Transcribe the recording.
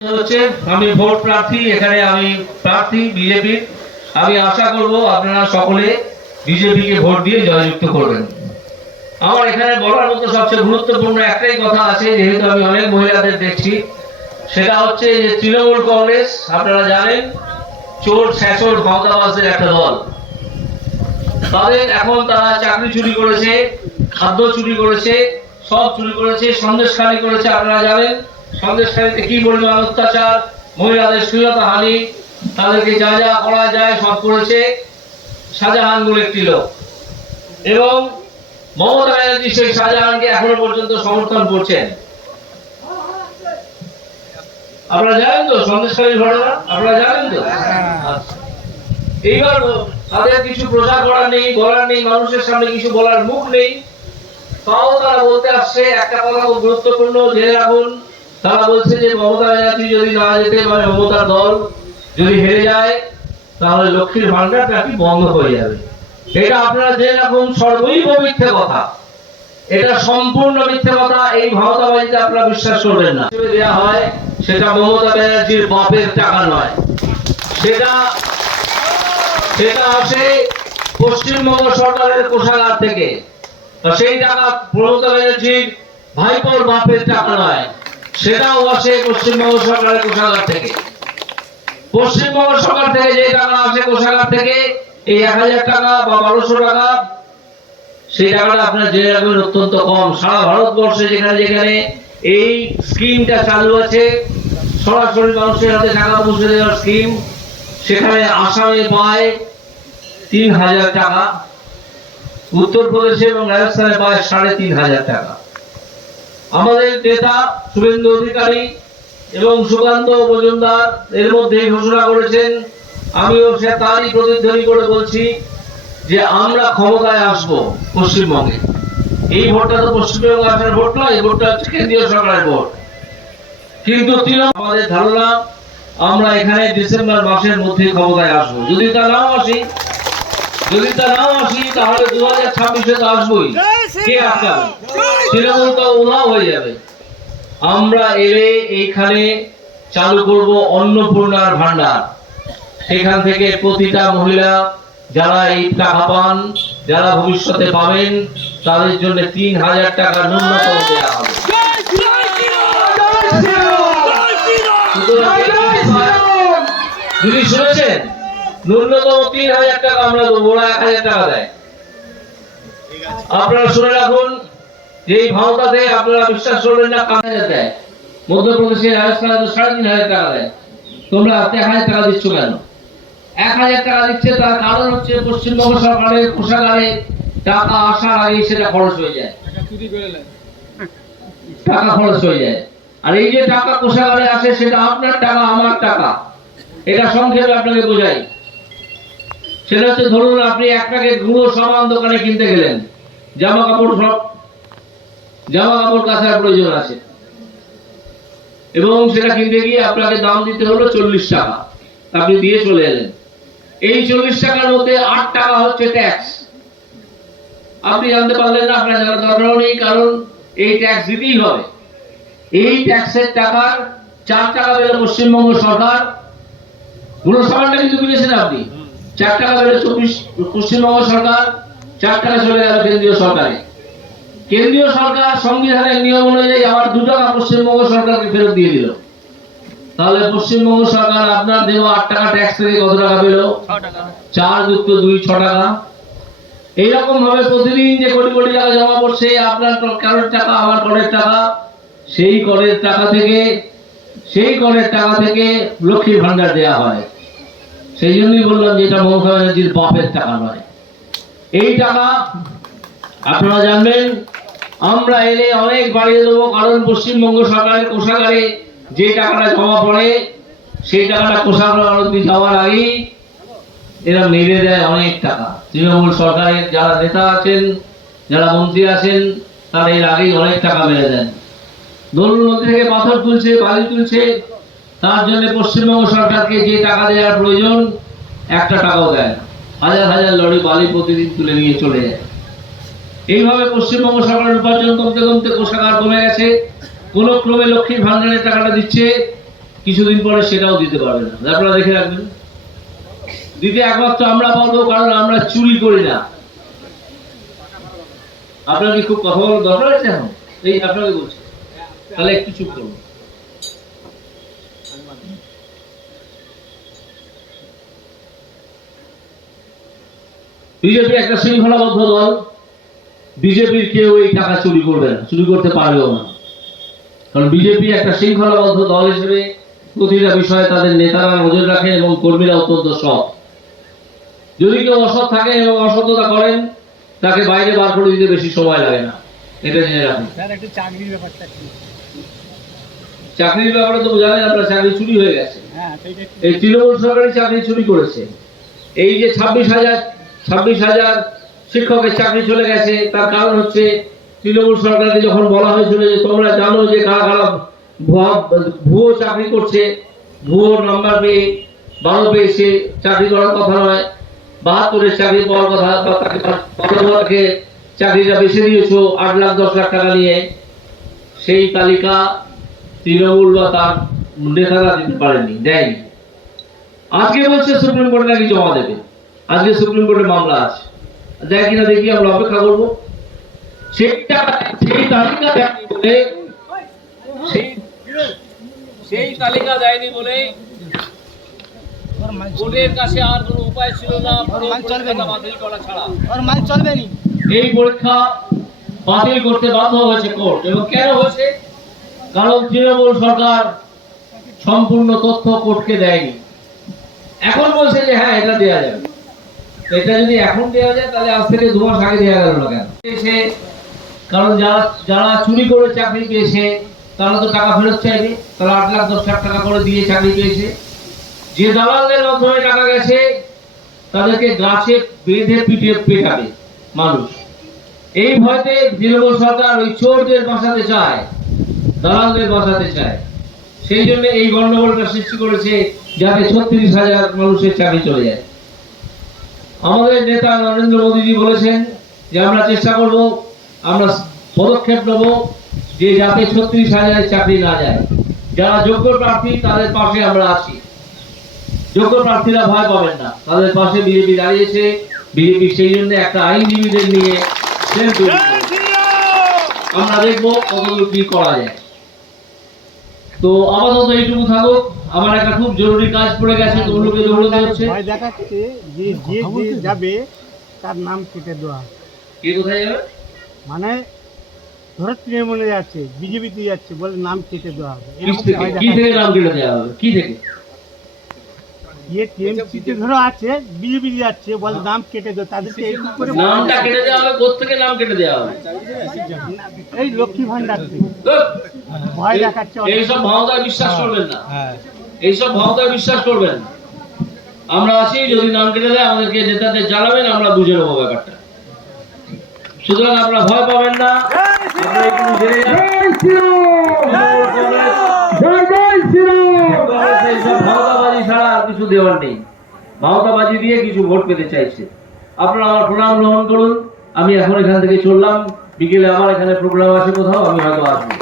হচ্ছে আমি ভোট প্রার্থী, এখানে আমি প্রার্থী বিজেপি। আমি আশা করব আপনারা সকলে বিজেপি কে ভোট দিয়ে জয়যুক্ত করবেন। আমার এখানে বলার মতো সবচেয়ে গুরুত্বপূর্ণ একটাই কথা আছে, যেহেতু আমি অনেক মহিলাদের দেখছি, সেটা হচ্ছে যে তৃণমূল কংগ্রেস আপনারা জানেন চোর ছেচর ক্ষমতাবাজদের একটা দল। তাদের এখন তারা চাকরি চুরি করেছে, খাদ্য চুরি করেছে, সব চুরি করেছে, সন্দেশখালী করেছে। আপনারা জানেন সন্দেশখালীতে কি পরিমাণ অত্যাচার, মহিলাদের শ্লীলতা হানি, তাদেরকে যা যা করা যায় সব করেছে শাহজাহান বলে একটি লোক। এবং মমতা ব্যানার্জি সেই শাহজাহানকে এখনো পর্যন্ত সমর্থন করছেন। আপনারা জানেন তো সন্দেশখালীর ঘটনা, আপনারা জানেন তো। এইবার তাদের কিছু প্রচার করার নেই, বলার নেই, মানুষের সামনে কিছু বলার মুখ নেই, তাও তারা বলতে আসছে একটা কথা খুব গুরুত্বপূর্ণ জেনে রাখুন। তারা বলছে যে মমতা ব্যানার্জি যদি না যেতে পারে, মমতার দল যদি হেরে যায়, তাহলে লক্ষ্মীর ভান্ডার নাকি বন্ধ হয়ে যাবে। এটা আপনারা জেনে রাখুন, সর্বৈব মিথ্যে কথা, এটা সম্পূর্ণ মিথ্যে কথা। এই ভাওতাবাজিতে আপনারা বিশ্বাস করবেন না। দেওয়া হয় সেটা মমতা ব্যানার্জির বাপের টাকা নয়, সেটা আসে পশ্চিমবঙ্গ সরকারের কোষাগার থেকে। সেই টাকা মমতা ব্যানার্জির ভাইপোর বাপের টাকা নয়, সেটাও আসে পশ্চিমবঙ্গ সরকারের কোষাগার থেকে। পশ্চিমবঙ্গ সরকার থেকে যে টাকা আসে কোষাগার থেকে, এই 1000 টাকা বা 1200 টাকা, সেই টাকাটা আপনারা জেনে রাখবেন অত্যন্ত কম। সারা ভারতবর্ষে যেখানে যেখানে এই স্কিমটা চালু আছে, সরাসরি মানুষের হাতে টাকা পৌঁছে দেওয়ার স্কিম, সেখানে আসামে পায় 3000 টাকা, উত্তরপ্রদেশে এবং রাজস্থানে পায় 3500 টাকা। আমাদের নেতা শুভেন্দু অধিকারী এবং সুকান্ত মজুমদার এর মধ্যে ঘোষণা করেছেন, আমিও সে তারই প্রতিধ্বনি করে বলছি যে আমরা ক্ষমতায় আসবো পশ্চিমবঙ্গে। এই ভোটটা তো পশ্চিমবঙ্গে আসার ভোট নয়, এই ভোটটা হচ্ছে কেন্দ্রীয় সরকারের ভোট। কিন্তু আমাদের ধারণা আমরা এখানে ডিসেম্বর মাসের মধ্যে ক্ষমতায় আসবো। যদি তা নাও আসি তাহলে 2026-এ তো আসবোই। কে আটকাবে? তৃণমূল তো উধাও হয়ে যাবে। আমরা এলে এইখানে চালু করব অন্নপূর্ণার ভান্ডার। সেখান থেকে প্রতিটা মহিলা যারা এই টাকা পান, যারা ভবিষ্যতে পাবেন, তাদের জন্য 3000 টাকা ন্যূনতম দেওয়া হবে। যদি শুনেছেন ন্যূনতম 3000 টাকা আমরা দেবো, ওরা 1000 টাকা দেয়। আপনারা শুনে রাখুন, যে এই ভাওতাতে আপনারা বিশ্বাস করবেন না, 5000 দেয়। মধ্যপ্রদেশে, রাজস্থানে তো 3500 টাকা দেয়। তোমরা 1000 টাকা দিচ্ছ কেন? 1000 টাকা দিচ্ছে, তার কারণ হচ্ছে পশ্চিমবঙ্গ সরকারের কোষাগারে টাকা আসার আগে সেটা খরচ হয়ে যায়, টাকা খরচ হয়ে যায়। আর এই যে টাকা কোষাগারে আসে, সেটা আপনার টাকা, আমার টাকা। এটা সংক্ষেপে আপনাকে বোঝাই। সেটা হচ্ছে, ধরুন আপনি 1 প্যাকেট গুঁড়ো সামান দোকানে কিনতে গেলেন, জামা কাপড় কাচার প্রয়োজন আছে, এবং সেটা কিনতে গিয়ে আপনাকে দাম দিতে হলো 40 টাকা। আপনি দিয়ে চলে এলেন। এই 40 টাকার মধ্যে 8 টাকা হচ্ছে ট্যাক্স। আপনি জানতে পারলেন না, আপনার জানার দরকার নেই, কারণ এই ট্যাক্স দিতেই হবে। এই ট্যাক্সের টাকার 4 টাকা পেল পশ্চিমবঙ্গ সরকার। গুঁড়ো সামানটা কিন্তু কিনেছেন আপনি, 4 টাকা পেল পশ্চিমবঙ্গ সরকার, 4 টাকা চলে গেল কেন্দ্রীয় সরকারে। কেন্দ্রীয় সরকার সংবিধানের নিয়ম অনুযায়ী আবার 2 টাকা পশ্চিমবঙ্গ সরকারকে ফেরত দিয়ে দিল। তাহলে পশ্চিমবঙ্গ সরকার আপনার দেওয়া 8 টাকা ট্যাক্স থেকে কত টাকা পেল? 4 + 2 = 6 টাকা। এইরকম ভাবে প্রতিদিন যে কোটি কোটি টাকা জমা পড়ছে, আপনার করের টাকা, আমার করের টাকা, সেই করের টাকা থেকে লক্ষ্মীর ভান্ডার দেওয়া হয়। সেই জন্যই বললাম যে এটা মমতা ব্যানার্জির বাপের টাকা নয়। এই টাকা আপনারা জানবেন, আমরা এলে অনেক বাড়িয়ে দেবো, কারণ পশ্চিমবঙ্গ সরকারের কোষাগারে যে টাকাটা জমা পড়ে, সেই টাকাটা কোষাগারে যাওয়ার আগেই এরা মেরে দেয় অনেক টাকা। তৃণমূল সরকারের যারা নেতা আছেন, যারা মন্ত্রী আছেন, তারা এর আগেই অনেক টাকা মেরে দেন। ধরুন নদী থেকে পাথর তুলছে, বালি তুলছে, তার জন্য পশ্চিমবঙ্গ সরকারকে যে টাকা দেওয়ার প্রয়োজন, 1 টাকাও দেয় না। হাজার হাজার লরি বালি প্রতিদিন তুলে নিয়ে চলে যায়। এইভাবে পশ্চিমবঙ্গ সরকারের উপার্জন কমতে কমতে কোষাগার কমে গেছে। কোন ক্রমে লক্ষ্মীর ভান্ডারের টাকাটা দিচ্ছে, কিছুদিন পরে সেটাও দিতে পারবে না। আপনারা দেখে রাখবেন। দিতে একমাত্র আমরা পারবো, কারণ আমরা চুরি করি না। আপনার কি খুব কথা বলার দরকার আছে এখন? এই আপনাকে বলছি, তাহলে একটু চুপ করুন। বিজেপি একটা শৃঙ্খলাবদ্ধ দল। বিজেপির কেউ এই টাকা চুরি করবে না, চুরি করতে পারবেও না। কারণ বিজেপি একটা শৃঙ্খলাবদ্ধ দল হিসেবে প্রতিটা বিষয়ে তাদের নেতারা নজর রাখেন এবং কর্মীরা অত্যন্ত সৎ। যদি কেউ অসৎ থাকে এবং অসততা করেন, তাকে বাইরে বার করে দিতে বেশি সময় লাগে না, এটা জেনে রাখুন। চাকরির ব্যাপারে তো জানেন আপনারা, চাকরি চুরি হয়ে গেছে। এই তৃণমূল সরকারি চাকরি চুরি করেছে। এই যে 26,000 শিক্ষকের চাকরি চলে গেছে, তার কারণ হচ্ছে তৃণমূল সরকারকে যখন বলা হয়েছিল যে তোমরা জানো যে কারা কারা ভুয়ো চাকরি করছে, ভুয়ো নাম্বার পেয়ে 12 পেয়ে সে চাকরি করার কথা নয়, 72-এর চাকরি পাওয়ার কথা, বা তাকে চাকরিটা বেছে দিয়েছো 8 লাখ 10 লাখ টাকা নিয়ে, সেই তালিকা তৃণমূল বা তার নেতারা দিতে পারেনি, দেয়নি। আজকে বলছে সুপ্রিম কোর্টে নাকি জমা দেবে। আজকে সুপ্রিম কোর্টে মামলা আছে, দেয় কিনা দেখি, আমরা অপেক্ষা করবো। সেই তালিকা দেয়নি বলে কোর্টের কাছে আর কোনো উপায় ছিল না বাতিল করা ছাড়া। এই পরীক্ষা বাতিল করতে বাধ্য হয়েছে কোর্ট। এবং কেন হয়েছে? কারণ তৃণমূল সরকার সম্পূর্ণ তথ্য কোর্টকে দেয়নি। এখন বলছে যে হ্যাঁ এটা দেওয়া যাবে। এটা যদি এখন দেওয়া যায় তাহলে আজ থেকে 2 মাস আগে দেওয়া গেল না কেন? কারণ যারা চুরি করে চাকরি পেয়েছে তারা তো টাকা ফেরত চাইবে। তারা 8 লাখ 10 লাখ টাকা করে দিয়ে চাকরি পেয়েছে। যে দালালদের মাধ্যমে টাকা গেছে তাদেরকে গাছে বেঁধে পিটিয়ে পেটাবে মানুষ। এই ভয়তে তৃণমূল সরকার ওই চোরদের বাঁচাতে চায়, দালালদের বাঁচাতে চায়। সেই জন্য এই গন্ডগোলটা সৃষ্টি করেছে, যাতে 36,000 মানুষের চাকরি চলে যায়। আমাদের নেতা নরেন্দ্র মোদীজি বলেছেন যে আমরা চেষ্টা করব, আমরা পদক্ষেপ নেব যে যাতে 36,000 চাকরি না যায়। যারা যোগ্য প্রার্থী তাদের পাশে আমরা আছি। যোগ্য প্রার্থীরা ভয় পাবেন না, তাদের পাশে বিজেপি দাঁড়িয়েছে। বিজেপি সেই জন্য একটা আইনজীবীদের নিয়ে আমরা দেখবো কতদূর কি করা যায়। তো আপাতত এইটুকু থাকুক। আমার একটা খুব জরুরি কাজ পড়ে গেছে, তো লোকে দৌড়তে হচ্ছে। ভয় দেখাচ্ছে যে যাবে তার নাম কেটে দেওয়া। কে কোথায় যাবে? মানে ধরো তৃণমূলে যাচ্ছে, বিজেপিতে যাচ্ছে, বলে নাম কেটে দেওয়া হবে। কি থেকে নাম কেটে দেওয়া হবে? কি থেকে? টিএমসিতে ধরো আছে, বিজেপি যাচ্ছে, বলে নাম কেটে দেওয়া। তাদেরকে এই করে নামটা কেটে দেওয়া হবে। কোথা থেকে নাম কেটে দেওয়া হবে? এই লক্ষ্মী ভান্ডার থেকে ভয় দেখাচ্ছে। এইসব ভাওতায় বিশ্বাস করবেন না, এইসব ভাওতায় বিশ্বাস করবেন না। আমরা আছি, যদি নাম কেটে দেয় আমাদেরকে নেতাদের জানাবেন, আমরা বুঝে নেবো ব্যাপারটা। সুতরাং আপনারা ভয় পাবেন না। ভাওতাবাজি ছাড়া আর কিছু দেওয়ার নেই। ভাওতাবাজি দিয়ে কিছু ভোট পেতে চাইছে। আপনারা আমার প্রণাম গ্রহণ করুন। আমি এখন এখান থেকে চললাম। বিকেলে আমার এখানে প্রোগ্রাম আছে কোথাও, আমি হয়তো আসবো।